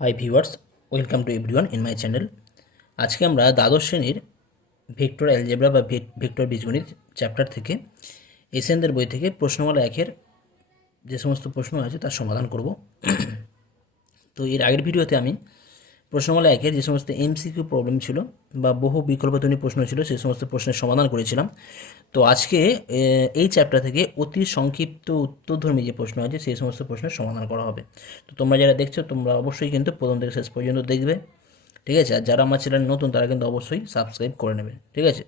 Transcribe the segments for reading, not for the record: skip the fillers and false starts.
Hi viewers, welcome to everyone in my channel. আজকে আমরা দ্বাদশ শ্রেণীর ভেক্টর অ্যালজেব্রা বা ভেক্টর বীজগণিত চ্যাপ্টার থেকে এসএনদের বই থেকে প্রশ্নমালা একের যে সমস্ত প্রশ্ন আছে তার সমাধান করব। তো এর আগের ভিডিওতে আমি প্রশ্নমালা একের যে সমস্ত এমসিকিউ প্রবলেম ছিল বা বহু বিকল্পধ্বনি প্রশ্ন ছিল সেই সমস্ত প্রশ্নের সমাধান করেছিলাম। তো আজকে এই চ্যাপ্টার থেকে অতি সংক্ষিপ্ত উত্তরধর্মী যে প্রশ্ন আছে সেই সমস্ত প্রশ্নের সমাধান করা হবে। তো তোমরা যারা দেখছো তোমরা অবশ্যই কিন্তু প্রথম থেকে শেষ পর্যন্ত দেখবে, ঠিক আছে? আর যারা আমার চ্যানেল নতুন তারা কিন্তু অবশ্যই সাবস্ক্রাইব করে নেবে, ঠিক আছে?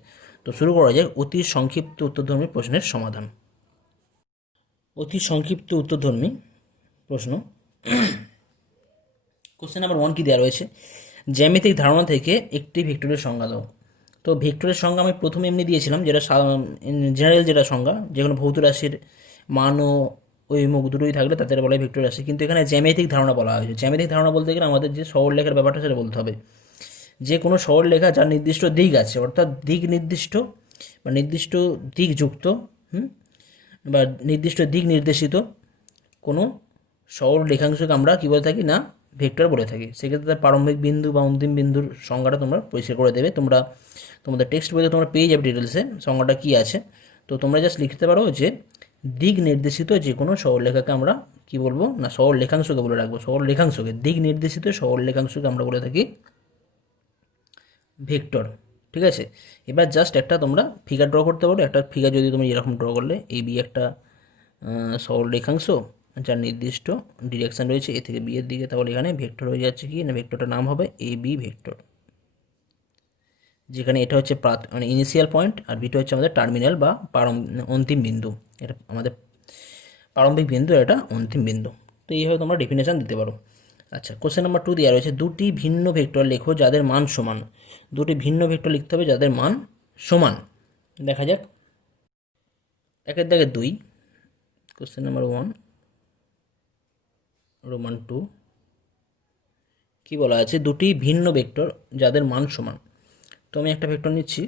তো শুরু করা যাক অতি সংক্ষিপ্ত উত্তরধর্মী প্রশ্নের সমাধান। অতি সংক্ষিপ্ত উত্তরধর্মী প্রশ্ন। কোশ্চেন নাম্বার 1 কি দেওয়া রয়েছে? জ্যামিতিক ধারণা থেকে একটি ভেক্টরের সংজ্ঞা দাও। তো ভেক্টরের সংজ্ঞা আমি প্রথমে এমনি দিয়েছিলাম, যেটা জেনারেল যেটা সংজ্ঞা, যে কোনো ভৌত রাশির মান ও মুখ দুটোই থাকলে তাদের বলা হয় ভেক্টর রাশি। কিন্তু এখানে জ্যামিতিক ধারণা বলা হয়েছে। জ্যামিতিক ধারণা বলতে গেলে আমাদের যে সরলরেখার ব্যাপারটা সেটা বলতে হবে। যে কোনো সরলরেখা যার নির্দিষ্ট দিক আছে, অর্থাৎ দিক নির্দিষ্ট বা নির্দিষ্ট দিক যুক্ত বা নির্দিষ্ট দিক নির্দেশিত কোনো সরল রেখাংশকে আমরা কী বলে থাকি না ভেক্টর বলে থাকি। সেক্ষেত্রে তার প্রারম্ভিক বিন্দু বা অন্তিম বিন্দুর সংজ্ঞাটা তোমরা পরিষ্কার করে দেবে। তোমরা তোমাদের টেক্সট বইতে তোমরা পেয়ে যাবে ডিটেলসে সংজ্ঞাটা কী আছে। তো তোমরা জাস্ট লিখতে পারো যে দিক নির্দেশিত যে কোনো সরলরেখাকে আমরা কি বলবো না সরল রেখাংশকে বলে রাখবো। সরল রেখাংশকে দিক নির্দেশিত সরল রেখাংশকে আমরা বলে থাকি ভেক্টর, ঠিক আছে? এবার জাস্ট একটা তোমরা ফিগার ড্র করতে পারো। একটা ফিগার যদি তুমি এরকম ড্র করলে এ বি একটা সরল রেখাংশ যার নির্দিষ্ট ডিরেকশান রয়েছে এ থেকে বি এর দিকে, তাহলে এখানে ভেক্টর হয়ে যাচ্ছে কি না ভেক্টরটার নাম হবে এ বি ভেক্টর, যেখানে এটা হচ্ছে মানে ইনিশিয়াল পয়েন্ট আর বিটা হচ্ছে আমাদের টার্মিনাল বা অন্তিম বিন্দু। এটা আমাদের প্রারম্ভিক বিন্দু, এটা অন্তিম বিন্দু। তো এইভাবে তোমরা ডেফিনেশন দিতে পারো। আচ্ছা, কোশ্চেন নাম্বার 2 দেওয়া রয়েছে দুটি ভিন্ন ভেক্টর লেখো যাদের মান সমান। দুটি ভিন্ন ভেক্টর লিখতে হবে যাদের মান সমান। দেখা যাক, একের দাগে 2, কোশ্চেন নাম্বার 1 রোমান 2 কি বলা আছে? দুটি ভিন্ন ভেক্টর যাদের মান সমান। তো আমি একটা ভেক্টর নিচ্ছি,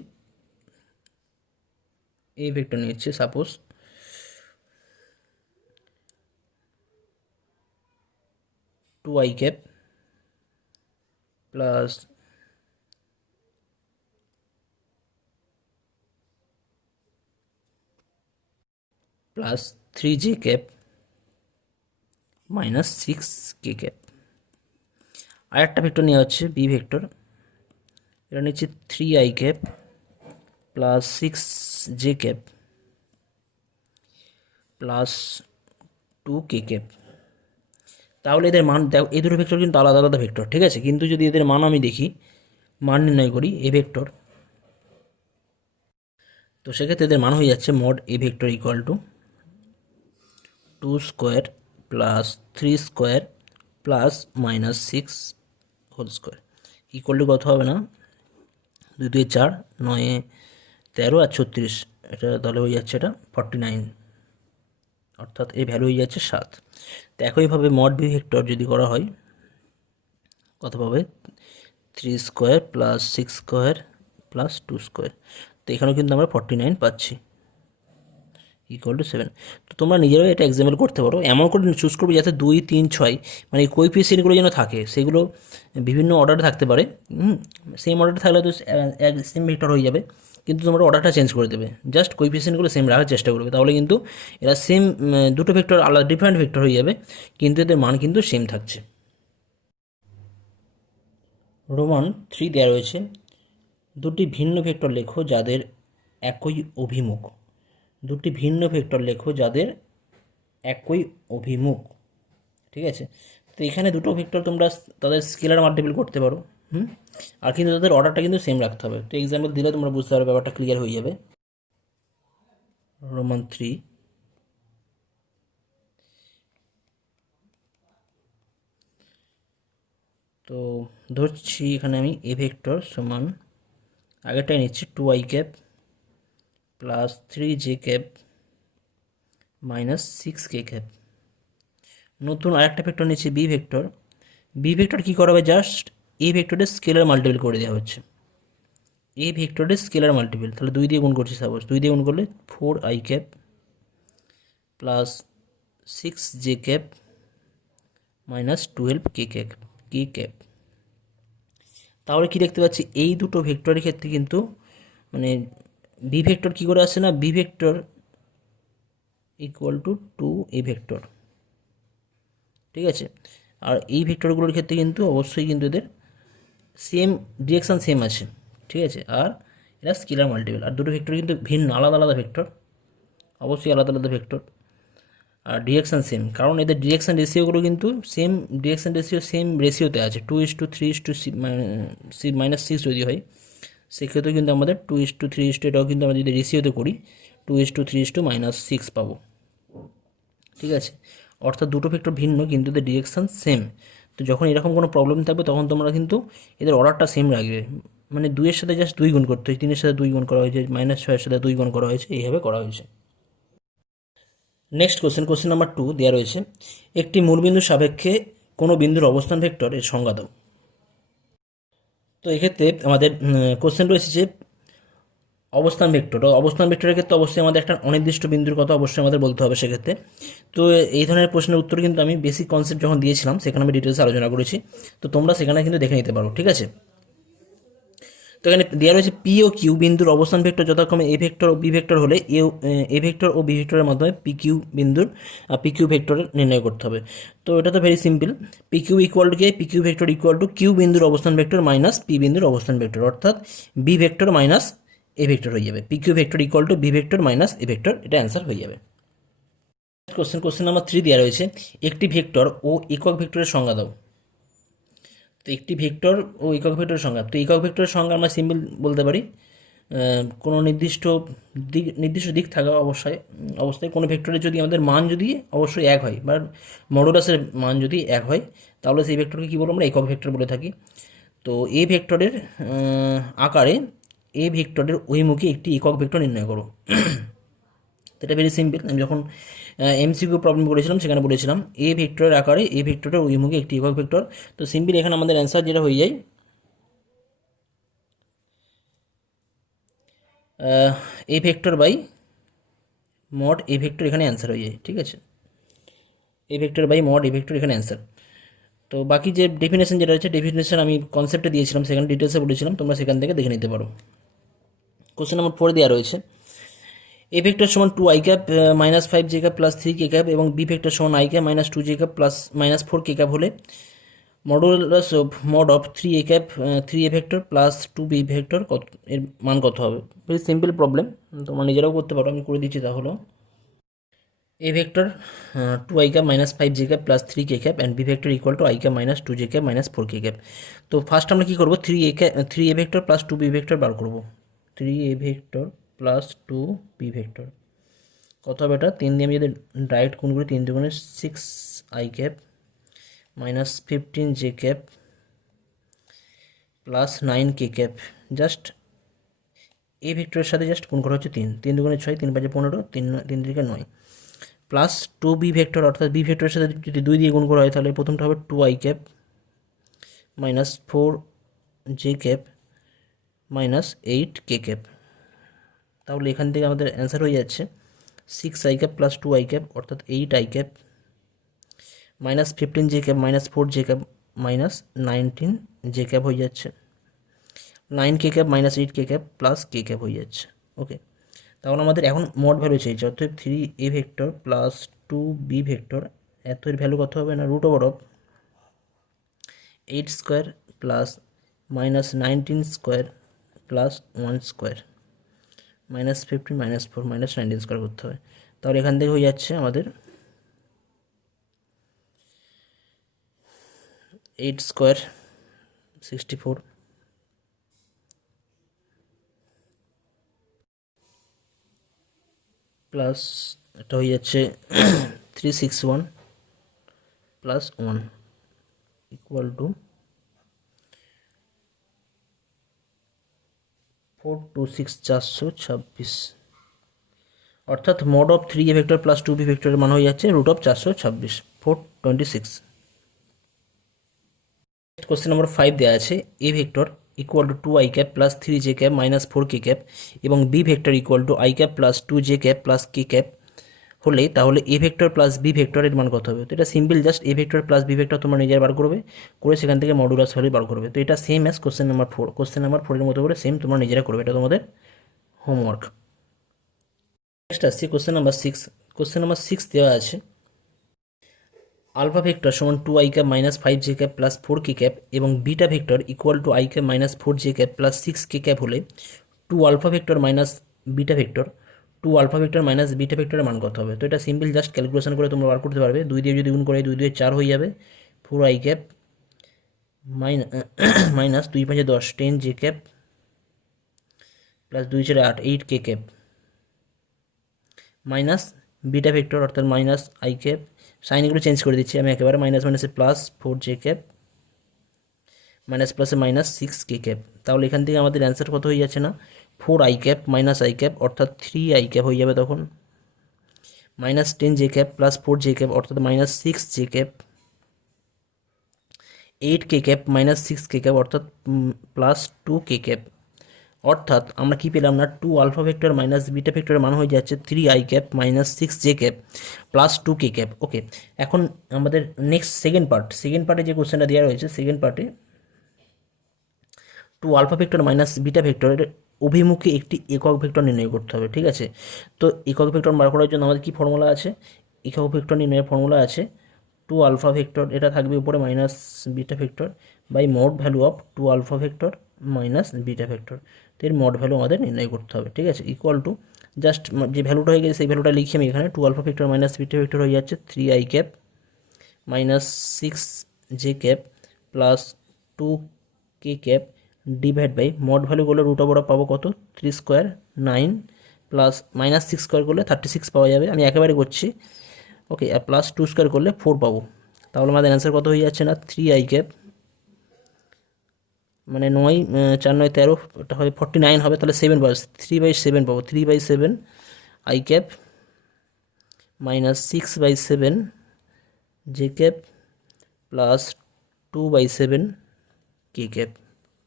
এই ভেক্টর নিচ্ছি suppose 2i cap plus plus 3j cap minus 6k cap. আর একটা ভেক্টর নেওয়া হচ্ছে বি ভেক্টর, এটা নিচ্ছে 3i cap plus 6j cap plus 2k cap. তাহলে এদের মান দেখো, এই দুটো ভেক্টর কিন্তু আলাদা আলাদা ভেক্টর, ঠিক আছে? কিন্তু যদি এদের মান আমি দেখি, মান নির্ণয় করি এ ভেক্টর, তো সেক্ষেত্রে এদের মান হয়ে যাচ্ছে mod A vector equal to 2 square plus 3 square plus minus 6 whole square equal to কত হবে না 2 2 4 9 13 আর 36, এটা তাহলে হয়ে যাচ্ছে এটা 49, অর্থাৎ এই ভ্যালু হয়ে যাচ্ছে 7। তো একইভাবে মড বি ভেক্টর যদি করা হয় কত পাবে 3 square plus 6 square plus 2 square. তো এখানেও কিন্তু আমরা 49 পাচ্ছি ইকুয়াল টু 7। তো তোমরা নিজেরাও এটা এক্সাম্পল করতে পারো, এমন করে চুজ করবে যাতে 2 3 6 মানে কোএফিসিয়েন্টগুলো যেন থাকে, সেগুলো বিভিন্ন অর্ডারে থাকতে পারে। সেম অর্ডারে থাকলে তো সেম ভেক্টর হয়ে যাবে, কিন্তু তোমরা অর্ডারটা চেঞ্জ করে দেবে, জাস্ট কোএফিসিয়েন্টগুলো সেম রাখার চেষ্টা করবে, তাহলে কিন্তু এরা সেম দুটো ভেক্টর আলাদা ডিফারেন্ট ভেক্টর হয়ে যাবে, কিন্তু এদের মান কিন্তু সেম থাকছে। রোমান 3 দেওয়া রয়েছে দুটি ভিন্ন ভেক্টর লেখো যাদের একই অভিমুখ। দুটি ভিন্ন ভেক্টর লেখো যাদের একই অভিমুখ, ঠিক আছে? তো এখানে দুটো ভেক্টর তোমরা তাদের স্কেলার মাল্টিপল করতে পারো, আর কিন্তু তাদের অর্ডারটা কিন্তু সেম রাখতে হবে। তো এক্সাম্পল দিলে তোমরা বুঝতে পারবে, ব্যাপারটা ক্লিয়ার হয়ে যাবে। রোমান 3 তো ধরছি এখানে আমি এ ভেক্টর সমান আগেরটাই নিচ্ছি 2i cap plus 3j cap minus 6k cap. নতুন আরেকটা ভেক্টর নিচ্ছি বি ভেক্টর। বি ভেক্টর কী করা হবে, জাস্ট এই ভেক্টরের স্কেলার মাল্টিপল করে দেওয়া হচ্ছে। এই ভেক্টরের স্কেলার মাল্টিপল, তাহলে 2 দিয়ে গুণ করছি, সাপোজ 2 দিয়ে গুণ করলে 4i cap plus 6j cap minus 12k cap. K cap. তাহলে কি দেখতে পাচ্ছি, এই দুটো ভেক্টরের ক্ষেত্রে কিন্তু মানে বি ভেক্টর কী করে আসছে না, B vector equal to 2 A vector, ঠিক আছে। আর এই ভেক্টরগুলোর ক্ষেত্রে কিন্তু অবশ্যই কিন্তু এদের সেম ডিরেকশান সেম আছে, ঠিক আছে। আর এরা স্কেলার মাল্টিপল, আর দুটো ভেক্টর কিন্তু ভিন্ন আলাদা আলাদা ভেক্টর, অবশ্যই আলাদা আলাদা ভেক্টর। আর ডিরেকশান সেম, কারণ এদের ডিরেকশান রেশিওগুলো কিন্তু সেম, ডিরেকশান রেশিও সেম রেশিওতে আছে, 2:3:6 যদি হয় সেক্ষেত্রে কিন্তু আমাদের 2:3 এটাও কিন্তু আমরা যদি রেশিওতে করি 2:3:-6 পাবো, ঠিক আছে। অর্থাৎ দুটো ভেক্টর ভিন্ন কিন্তু এদের ডিরেকশান সেম। তো যখন এরকম কোনো প্রবলেম থাকবে তখন তোমরা কিন্তু এদের অর্ডারটা সেম রাখবে, মানে 2-এর সাথে জাস্ট 2 গুণ করতে হয়, 3-এর সাথে 2 গুণ করা হয়েছে, -6-এর সাথে 2 গুণ করা হয়েছে, এইভাবে করা হয়েছে। নেক্সট কোশ্চেন নাম্বার 2 দেওয়া রয়েছে, একটি মূলবিন্দুর সাপেক্ষে কোনো বিন্দুর অবস্থান ভেক্টর এর সংজ্ঞা দাও। তো এক্ষেত্রে আমাদের কোশ্চেন রয়েছে যে অবস্থান ভেক্টর, অবস্থান ভেক্টরের ক্ষেত্রে অবশ্যই আমাদের একটা অনির্দিষ্ট বিন্দুর কথা অবশ্যই আমাদের বলতে হবে সেক্ষেত্রে। তো এই ধরনের প্রশ্নের উত্তর কিন্তু আমি বেসিক কনসেপ্ট যখন দিয়েছিলাম সেখানে আমি ডিটেলসে আলোচনা করেছি, তো তোমরা সেখানে কিন্তু দেখে নিতে পারো, ঠিক আছে। তো এখানে দেওয়া রয়েছে পি ও কিউ বিন্দুর অবস্থান ভেক্টর যথাক্রমে এ ভেক্টর ও বি ভেক্টর হলে এ ভেক্টর ও বি ভেক্টরের মাধ্যমে পি কিউ বিন্দুর পি কিউ ভেক্টর নির্ণয় করতে হবে। তো এটা তো very simple, P Q equal to কে, P Q vector equal to Q বিন্দুর অবস্থান ভেক্টর মাইনাস পি বিন্দুর অবস্থান ভেক্টর, অর্থাৎ B vector minus A vector হয়ে যাবে, P Q vector equal to B vector minus A vector, এটা answer হয়ে যাবে। কোশ্চেন নাম্বার 3 দেওয়া রয়েছে, একটি ভেক্টর ও একক ভেক্টরের সংজ্ঞা দাও। তো একটি ভেক্টর ও একক ভেক্টরের সংজ্ঞা, তো একক ভেক্টরের সংজ্ঞা আমরা সিম্পল বলতে পারি, কোনো নির্দিষ্ট দিক থাকা অবস্থায় কোনো ভেক্টরের যদি আমাদের মান যদি অবশ্যই এক হয় বা মডুলাসের মান যদি এক হয় তাহলে সেই ভেক্টরকে কী বলবো, আমরা একক ভেক্টর বলে থাকি। তো এ ভেক্টরের আকারে এ ভেক্টরের অভিমুখে একটি একক ভেক্টর নির্ণয় করো। তো এটা ভেরি সিম্পল, আমি যখন এমসিকিউ প্রবলেম করেছিলাম সেখানে বলেছিলাম এ ভেক্টরের আকারে এ ভেক্টরের অভিমুখে একটি একক ভেক্টর। তো সিম্পল এখানে আমাদের অ্যান্সার যেটা হয়ে যায় A vector by mod A vector, এখানে অ্যান্সার হয়ে যায়, ঠিক আছে। A vector by mod A vector এখানে অ্যান্সার। তো বাকি যে ডেফিনেশন যেটা আছে, ডেফিনেশন আমি কনসেপ্টে দিয়েছিলাম সেখানে ডিটেলসে বলেছিলাম, তোমরা সেখান থেকে দেখে নিতে পারো। কোশ্চেন নাম্বার 4 দেওয়া রয়েছে, এ ভেক্টর সমান 2i cap -5j cap plus 3k cap এবং বি ভেক্টর সমান i cap -2j cap plus -4k cap হলে modulus of mod of 3a cap 3a vector plus 2b vector এর মান কত হবে। ভেরি সিম্পল প্রবলেম, তোমরা নিজেরাও করতে পারো, আমি করে দিচ্ছি। তাহলে A vector 2i cap -5j cap plus 3k cap and B vector equal to i cap -2j cap -4k cap. তো ফার্স্ট আমরা কী করবো, 3a vector plus 2b vector বার করবো। 3a vector plus 2b vector কত হবে, এটা 3 দিয়ে আমি যদি ডাইরেক্ট গুণ করি 3 দুগুণে 6i cap -15j cap plus 9k cap, just A ভেক্টরের সাথে জাস্ট গুণ করা হচ্ছে 3 দুগুণে 6, 3 × 5 = 15, 3 3 × 9 প্লাস 2b ভেক্টর, অর্থাৎ বি ভেক্টরের সাথে যদি 2 দিয়ে গুণ করা হয় তাহলে প্রথমটা হবে 2i cap -4j cap -8k cap. তাহলে এখান থেকে আমাদের অ্যান্সার হয়ে যাচ্ছে 6i cap plus 2i cap অর্থাৎ 8i cap -15j cap -4j cap -19j cap হয়ে যাচ্ছে, 9k cap -8k cap plus k cap হয়ে যাচ্ছে। ওকে, তাহলে আমাদের এখন মোট ভ্যালু চাইছে, অর্থাৎ 3a vector plus 2b vector এত এর ভ্যালু কত হবে না √8 square plus -19 square plus 1 square -15 -4 -19 square করতে হবে। তাহলে এখান থেকে হয়ে যাচ্ছে আমাদের 8 স্কোয়ার 64 প্লাস এটা হয়ে যাচ্ছে 361 প্লাস 1 ইকুয়াল টু 426 426, অর্থাৎ mod of 3a vector plus 2b ভেক্টরের মান হয়ে যাচ্ছে √426 426। কোশ্চেন নম্বর 5 দেওয়া আছে, A vector equal to 2i cap plus 3j cap -4k cap এবং B vector equal to i cap plus 2j cap plus k cap হলে তাহলে A vector plus B ভেক্টরের মান কত হবে? তো এটা simple, just A vector plus B vector তোমরা নিজেরা বার করবে, করে সেখান থেকে মডুলাস ভ্যালু বার করবে। তো এটা same as question number 4, question number 4 এর মতো করে সেম তোমরা নিজেরা করবে, এটা তোমাদের হোমওয়ার্ক। নেক্সট আসছি কোশ্চেন নাম্বার 6। কোশ্চেন নাম্বার 6 দেওয়া আছে আলফা ভেক্টর সমান 2i cap minus 5j cap plus 4k cap এবং beta vector equal to i cap minus 4j cap plus 6k cap হলে 2 alpha vector minus beta vector 2 alpha vector minus beta ভেক্টরের মান কত হবে? তো এটা simple, just calculation করে তোমরা বার করতে পারবে। 2 দিয়ে যদি গুণ করে 2 2 4 হয়ে যাবে, 4i cap minus 2 5 10 10j cap plus 2 4 8 8k cap minus beta vector অর্থাৎ মাইনাস আই ক্যাপ, সাইনগুলো চেঞ্জ করে দিচ্ছি আমি একেবারে, মাইনাস মাইনাসে প্লাস 4j ক্যাপ মাইনাস প্লাসে মাইনাস 6k ক্যাপ। তাহলে এখান থেকে আমাদের অ্যান্সার কত হয়ে যাচ্ছে না, 4i cap minus I cap অর্থাৎ 3i ক্যাপ হয়ে যাবে তখন, minus 10j cap plus 4j cap অর্থাৎ minus 6j cap, 8k cap minus 6k cap অর্থাৎ প্লাস 2k ক্যাপ। অর্থাৎ আমরা কি পেলাম না, 2 আলফা ভেক্টর মাইনাস বিটা ভেক্টরের মান হয়ে যাচ্ছে 3i cap minus 6j cap plus 2k cap. Okay, এখন আমাদের নেক্সট সেকেন্ড পার্টে যে কোশ্চেনটা দেওয়া রয়েছে, সেকেন্ড পার্টে 2 আলফা ভেক্টর মাইনাস বিটা ভেক্টরের অভিমুখে একটি একক ভেক্টর নির্ণয় করতে হবে। ঠিক আছে, তো একক ভেক্টর বার করার জন্য আমাদের কি ফর্মুলা আছে? একক ভেক্টর নির্ণয়ের ফর্মুলা আছে 2 আলফা ভেক্টর, এটা থাকবে উপরে minus beta vector by mod value of 2 alpha vector minus beta vector. তো এর মোড ভ্যালু আমাদের নির্ণয় করতে হবে। ঠিক আছে, ইকুয়াল টু জাস্ট যে ভ্যালুটা হয়ে গেছে সেই ভ্যালুটা লিখি আমি এখানে, 2 alpha vector minus beta vector হয়ে যাচ্ছে 3i cap minus 6j cap plus 2k cap divide by mod value করলে রুট ওভার পাবো কত, 3 স্কোয়ার 9 প্লাস মাইনাস 6 স্কোয়ার করলে 36 পাওয়া যাবে, আমি একেবারে করছি। ওকে, আর প্লাস 2 স্কোয়ার করলে 4 পাবো। তাহলে আমাদের অ্যান্সার কত হয়ে যাচ্ছে না, 3i ক্যাপ মানে 9 4 9 13, এটা হবে 49 হবে, তাহলে 7 পাবো, 3/7 পাবো, 3/7 i cap minus 6/7 j cap plus 2/7 k cap.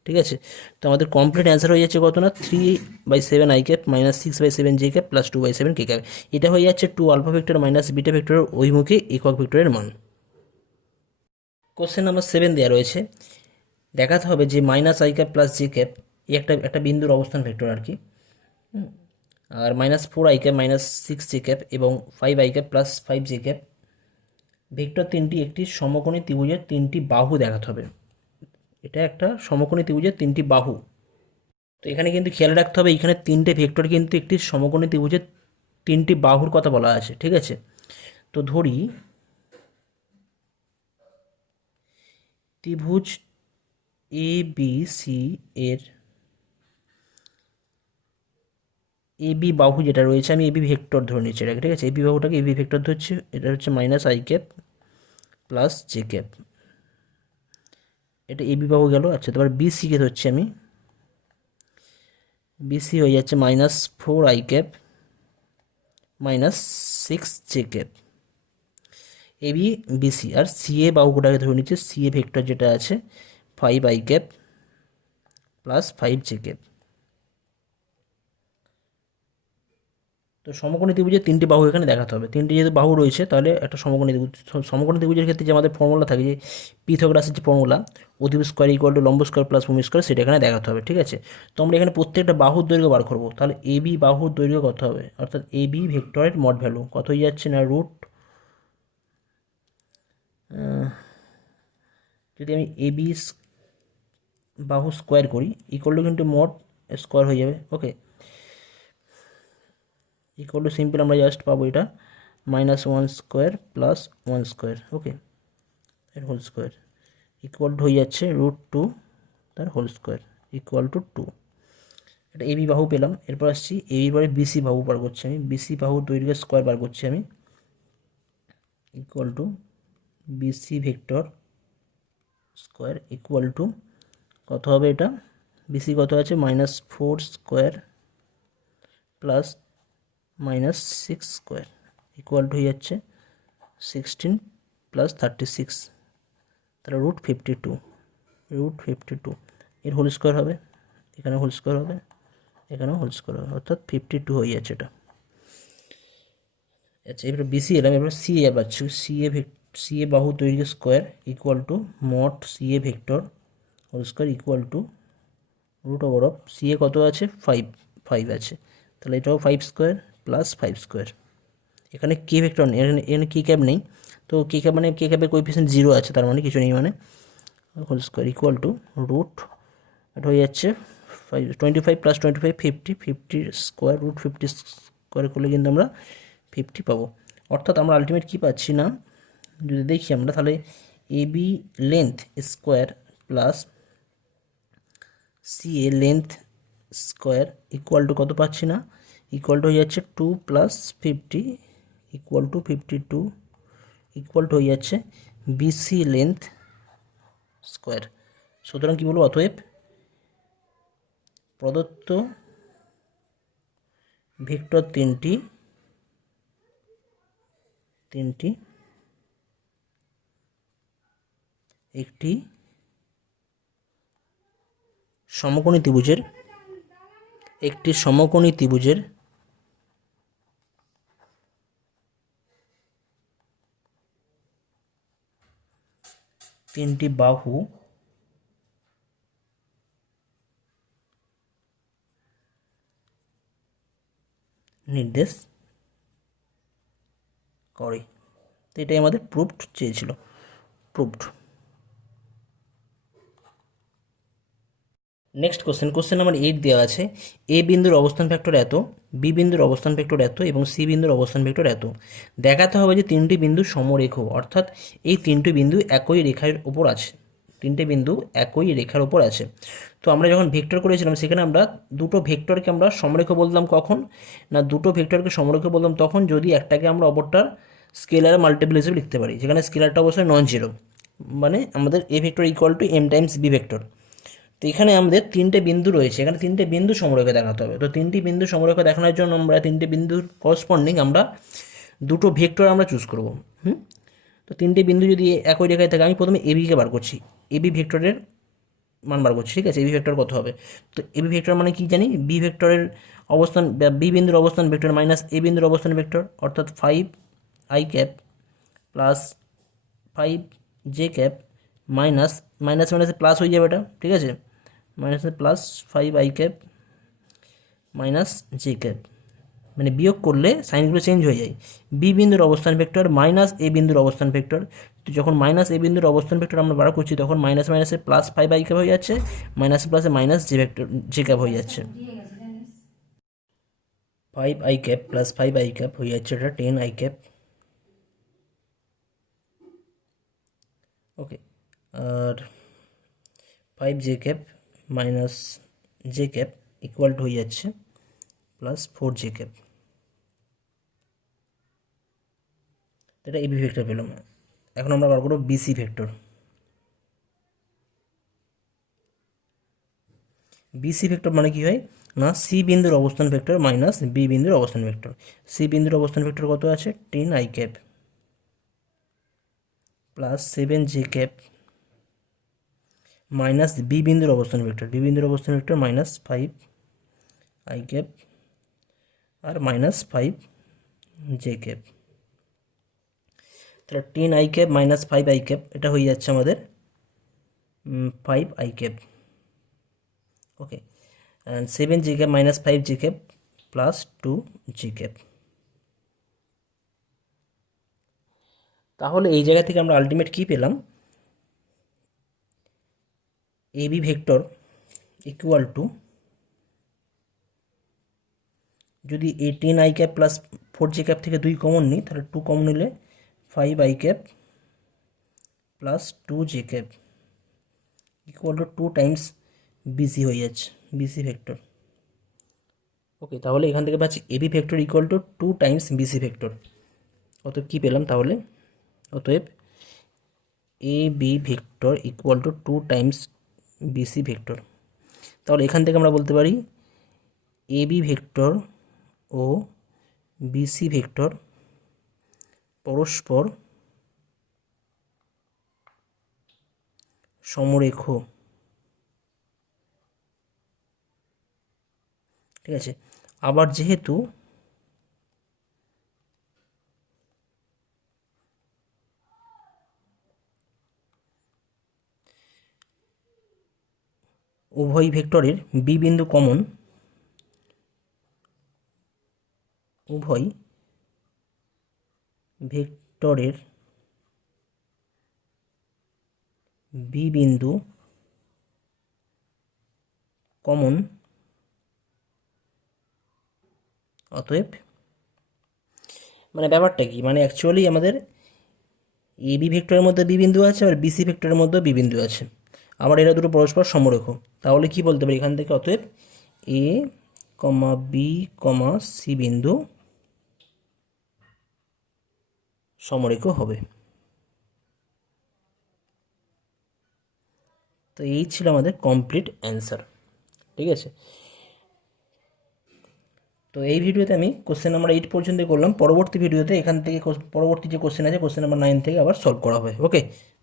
ঠিক আছে, তো আমাদের কমপ্লিট অ্যান্সার হয়ে যাচ্ছে কত না, 3/7 i cap minus 6/7 j cap plus 2/7 k cap. এটা হয়ে যাচ্ছে 2 আলফা ভেক্টর মাইনাস বিটা ভেক্টরের অভিমুখে একক ভেক্টরের মান। কোশ্চেন নাম্বার 7 দেওয়া রয়েছে, দেখাতে হবে যে minus I cap plus J cap এই একটা বিন্দুর অবস্থান ভেক্টর আর কি, আর minus 4i cap minus 6j cap এবং 5i cap plus 5j cap vector তিনটি একটি সমকোণী ত্রিভুজের তিনটি বাহু দেখাতে হবে। এটা একটা সমকোণী ত্রিভুজের তিনটি বাহু। তো এখানে কিন্তু খেয়াল রাখতে হবে, এখানে তিনটে ভেক্টর কিন্তু একটি সমকোণী ত্রিভুজের তিনটি বাহুর কথা বলা আছে। ঠিক আছে, তো ধরি ত্রিভুজ এ বি সি এর এবি বাহু যেটা রয়েছে, আমি এবি ভেক্টর ধরে নিচ্ছি এটাকে। ঠিক আছে, এবি বাহুটাকে এবি ভেক্টর ধরছি, এটা হচ্ছে minus I cap plus J cap, এটা এবি বাহু গেল। আচ্ছা, তারপর বিসিকে ধরছি আমি, বিসি হয়ে যাচ্ছে minus 4i cap minus 6j cap, AB BC. আর সিএ বাহুটাকে ধরে নিচ্ছে, সিএ ভেক্টর যেটা আছে 5i cap plus 5j cap. তো সমকোণী ত্রিভুজের তিনটি বাহু এখানে দেখাতে হবে। তিনটি যেহেতু বাহু রয়েছে তাহলে একটা সমকোণী ত্রিভুজ, সমকোণী ত্রিভুজের ক্ষেত্রে যে আমাদের ফর্মুলা থাকে, যে পিথাগোরাসের যে ফর্মুলা অতিভুজ স্কোয়ার ইকুয়াল টু লম্ব স্কোয়ার প্লাস ভূমি স্কোয়ার, সেটা এখানে দেখাতে হবে। ঠিক আছে, তো আমরা এখানে প্রত্যেকটা বাহুর দৈর্ঘ্য বার করবো। তাহলে এবি বাহুর দৈর্ঘ্য কত হবে, অর্থাৎ এবি ভেক্টরের মড ভ্যালু কত হয়ে যাচ্ছে না, রুট, যদি আমি এবি বাহু স্কোয়ার করি ইকুয়াল টু কিন্তু মড স্কোয়ার হয়ে যাবে। ওকে, ইকুয়াল টু সিম্পল আমরা জাস্ট পাবো এটা -1 স্কোয়ার প্লাস 1 স্কোয়ার, ওকে, এর হোল স্কোয়ার ইকুয়াল টু হয়ে যাচ্ছে √2 তার হোল স্কোয়ার ইকুয়াল টু 2। এটা এবি বাহু পেলাম। এরপর আসছি এবি পরে বিসি বাহু বার করছি আমি, বিসি বাহুর দৈর্ঘ্যের স্কোয়ার বার করছি আমি, equal to BC vector square equal to কত হবে, এটা বিসি কত আছে -4 square plus -6 square equal to হয়ে যাচ্ছে 16 প্লাস 36, তাহলে √52 এর হোল স্কোয়ার হবে, এখানে হোল স্কোয়ার হবে, এখানেও হোল স্কোয়ার হবে, অর্থাৎ 52 হয়ে যাচ্ছে এটা। আচ্ছা, এবার বিসি এলাম, এবার সি এ পাচ্ছি, সি এ বাহু দৈর্ঘ্য square equal to mod C A vector whole square equal to root over of C A কত আছে, 5 আছে, তাহলে এটাও 5 স্কোয়ার প্লাস 5 স্কোয়ার। এখানে কে ভেক্টর নেই, এখানে কে ক্যাব নেই, তো কে ক্যাব মানে কে ক্যাবের কোএফিসিয়েন্ট 0 আছে, তার মানে কিছু নেই, মানে whole square equal to root, এটা হয়ে যাচ্ছে 25 প্লাস 25 50 স্কোয়ার, রুট 50 স্কোয়ার করলে কিন্তু আমরা 50 পাবো। অর্থাৎ আমরা আলটিমেট কী পাচ্ছি না, যদি দেখি আমরা তাহলে A B length square plus C A length square equal to কত পাচ্ছি না, ইকুয়াল টু হয়ে যাচ্ছে 2 plus 50 equal to 52 equal to হয়ে যাচ্ছে বিসি লেন্থ স্কোয়ার। সুতরাং কী বলবো, অতএব প্রদত্ত ভেক্টর তিনটি একটি সমকোণী ত্রিভুজের তিনটি বাহু নির্দেশ করে। তো এটাই আমাদের প্রুফড চেয়েছিল, প্রুফড। নেক্সট কোশ্চেন নাম্বার 8 দেওয়া আছে, এ বিন্দুর অবস্থান ভেক্টর এত, বি বিন্দুর অবস্থান ভেক্টর এত এবং সি বিন্দুর অবস্থান ভেক্টর এত। দেখাতে হবে যে তিনটি বিন্দু সমরেখ, অর্থাৎ এই তিনটি বিন্দু একই রেখার ওপর আছে, তো আমরা যখন ভেক্টর করেছিলাম সেখানে আমরা দুটো ভেক্টরকে আমরা সমরেখ বললাম কখন না, দুটো ভেক্টরকে সমরেখ বললাম তখন যদি একটাকে আমরা অপরটার স্কেলার মাল্টিপল হিসেবে লিখতে পারি, যেখানে স্কেলারটা অবশ্যই নন জিরো, মানে আমাদের A vector equal to M times B vector. তো এখানে আমাদের তিনটে বিন্দু রয়েছে, এখানে তিনটে বিন্দু সমরেখা দেখাতে হবে। তো তিনটি বিন্দু সমরেখা দেখানোর জন্য আমরা তিনটে বিন্দুর করসপন্ডিং আমরা দুটো ভেক্টর আমরা চুজ করব। তো তিনটে বিন্দু যদি একই রেখায় থাকে, আমি প্রথমে এবিকে বার করছি, এবি ভেক্টরের মান বার করছি, ঠিক আছে। এবি ভেক্টর কত হবে, তো এবি ভেক্টর মানে কি জানি, বি ভেক্টরের অবস্থান, বি বিন্দুর অবস্থান ভেক্টর মাইনাস এ বিন্দুর অবস্থান ভেক্টর, অর্থাৎ 5 I cap plus 5 J cap minus মাইনাসে প্লাস হয়ে যাবে এটা, ঠিক আছে, মাইনাসে plus 5 I cap minus J cap, মানে বিয়োগ করলে সাইনগুলো চেঞ্জ হয়ে যায়। বি বিন্দুর অবস্থান ভেক্টর মাইনাস এ বিন্দুর অবস্থান ভেক্টর, তো যখন মাইনাস এ বিন্দুর অবস্থান ভেক্টর আমরা বার করছি তখন মাইনাসে প্লাস 5 আই ক্যাপ হয়ে যাচ্ছে, মাইনাসে প্লাসে minus J vector J cap হয়ে যাচ্ছে, 5 I cap plus 5 I cap হয়ে যাচ্ছে এটা 10 আই ক্যাপ। ওকে, আর 5 J cap minus J cap equal to হয়ে যাচ্ছে প্লাস 4 জে ক্যাপ। এটা এবি ভেক্টর পেলাম। এখন আমরা বার করবো বিসি ভেক্টর। বিসি ভেক্টর মানে কি হয় না, সি বিন্দুর অবস্থান ভেক্টর মাইনাস বি বিন্দুর অবস্থান ভেক্টর। সি বিন্দুর অবস্থান ভেক্টর কত আছে, 10 I cap plus 7 J cap minus B বিন্দুর অবস্থান ভেক্টর, বি বিন্দুর অবস্থান ভেক্টর মাইনাস 5 আই ক্যাপ আর মাইনাস 5 জে ক্যাপ। তাহলে 10 I cap minus 5 I cap এটা হয়ে যাচ্ছে আমাদের 5 I cap. Okay, and 7 G cap minus 5 G cap plus 2 G cap. তাহলে এই জায়গা থেকে আমরা আলটিমেট কী পেলাম, এবি ভেক্টর ইকুয়াল টু, যদি এই 10 I cap plus 4 G cap থেকে 2 কমন নিই তাহলে 2 কমন নিলে 5 I cap plus 2 G cap equal to 2 times BC হয়ে যাচ্ছে, বিসি ভেক্টর। ওকে, তাহলে এখান থেকে পাচ্ছি AB vector equal to 2 times BC vector. অতএব কী পেলাম তাহলে, অতএব A B vector equal to 2 times BC vector. তাহলে এখান থেকে আমরা বলতে পারি A B vector O BC vector পরস্পর সমরেখ, ঠিক আছে। আবার যেহেতু উভয় ভেক্টরের বি বিন্দু কমন, উভয় ভেক্টরের বি বিন্দু কমন, অতএব মানে ব্যাপারটা কি, মানে অ্যাকচুয়ালি আমাদের এ বি ভেক্টরের মধ্যে বি বিন্দু আছে আর বিসি ভেক্টরের মধ্যে বি বিন্দু আছে, আবার এরা দুটো পরস্পর সমরেখ। তাহলে কি বলতে পারি এখান থেকে, অতএব এ কমা বি কমা সি বিন্দু সমরেখ হবে। তো এই ছিল আমাদের কমপ্লিট অ্যান্সার। ঠিক আছে, তো এই ভিডিওতে আমি কোশ্চেন নাম্বার 8 পর্যন্ত করলাম। পরবর্তী ভিডিওতে এখান থেকে পরবর্তী যে কোশ্চেন আছে কোশ্চেন নাম্বার 9 থেকে আবার সলভ করা হবে। ওকে,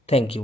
থ্যাংক ইউ।